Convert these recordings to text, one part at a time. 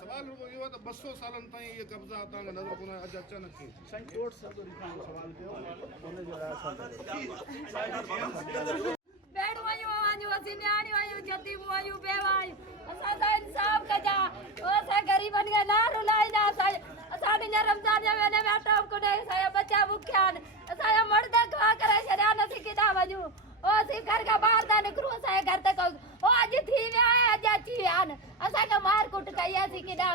सवाल इहो त 200 सालनि ताईं इहे कब्ज़ा तव्हांखे नज़र कोन अॼु अचानक साईं कोर्ट सभु सवाल कयो हुनजो बेड़ू आयूं आयूं असीं न्याणियूं आयूं जतीमूं आयूं बेवा आयूं असां सां इंसाफ़ कजा ओ असां ग़रीबनि खे न रुलाईंदा असां ॾींहुं रमज़ान जे महीने में अटो कुॾे असांजा बच्चा बुखिया आहिनि असांजा मर्द खा करे छॾिया आहिनि असीं केॾां वञूं ओ असीं घर खां ॿाहिरि था निकिरूं असांजे घर ते को ओ अॼु थी विया अॼु अची विया आहिनि असांखे मार कुट कई असीं केॾां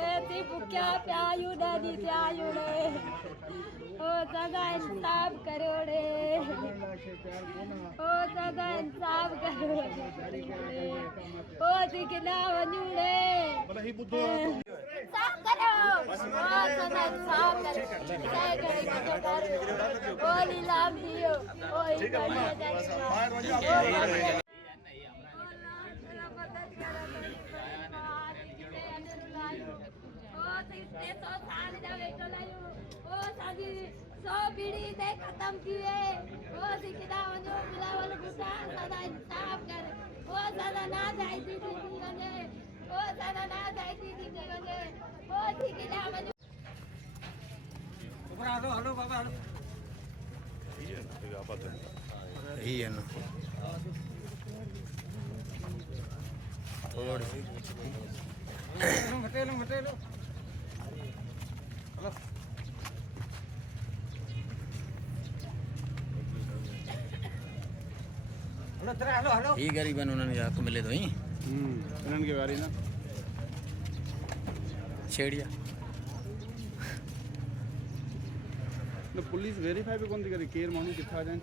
असीं बुखिया पिया आहियूं ॾाढी पिया आहियूं ओ दादा इंसाफ़ करो रे ओ दादा इंसाफ़ करो ओ असीं केॾां वञूं रे इंसाफ़ करो ओ दादा इंसाफ़ करो ओ नीलाम दियो ओ खत्म किए वो सिकदा वनो बिलावल गुस्सा सदा इंसाफ कर वो सदा ना जाई दी वने वो सदा ना जाई दी वने वो सिकदा वनो ऊपर आ लो हेलो बाबा हेलो यही है ना थोड़ी सी मटे लो हेलो ये गरीबन उन्होंने हक मिले तो ही इन्हनि खे वारी न छेड़िया पुलिस वेरीफाई भी कोन थी करे केर माण्हू किथां अचनि